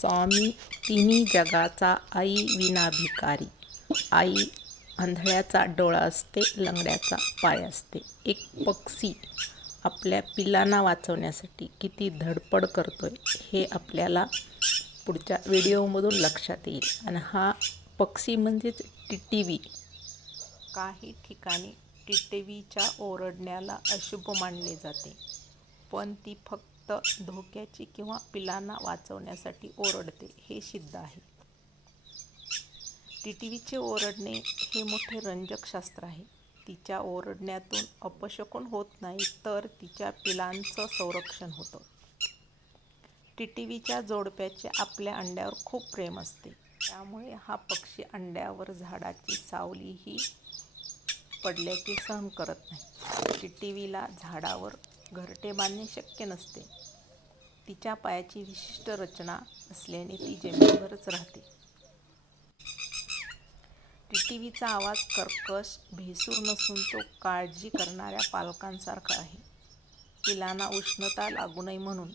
स्वामी तिन्ही जगाचा आई विनाभिकारी. आई आंधळ्याचा डोळा असते लंगड्याचा पाय असते. एक पक्षी आपल्या पिलांना वाचवण्यासाठी किती धडपड करतो आहे हे आपल्याला पुढच्या व्हिडिओमधून लक्षात येईल. आणि हा पक्षी म्हणजेच टिटीवी. काही ठिकाणी टिटवीच्या ओरडण्याला अशुभ मानले जाते. पण ती फक्त धोक्याची किंवा पिलांना वाचवण्यासाठी ओरडते हे सिद्ध आहे. टिटवीचे ओरडणे हे मोठे रंजक शास्त्र आहे. तिच्या ओरडण्यातून अपशकून होत नाही तर तिच्या पिलांचं संरक्षण होतं. टिटवीच्या जोडप्याचे आपल्या अंड्यावर खूप प्रेम असते. त्यामुळे हा पक्षी अंड्यावर झाडाची सावलीही पडल्याचे सहन करत नाही. टिटवीला झाडावर घरटे बांधणे शक्य नसते. तिच्या पायाची विशिष्ट रचना असल्याने ती जमिनीवरच राहते. टीटीव्हीचा आवाज कर्कश भेसूर नसून तो काळजी करणाऱ्या पालकांसारखा आहे. पिलांना उष्णता लागू नये म्हणून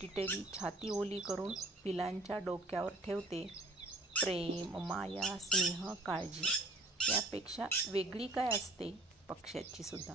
टिटवी छाती ओली करून पिलांच्या डोक्यावर ठेवते. प्रेम माया स्नेह काळजी यापेक्षा वेगळी काय असते? पक्ष्याची सुद्धा.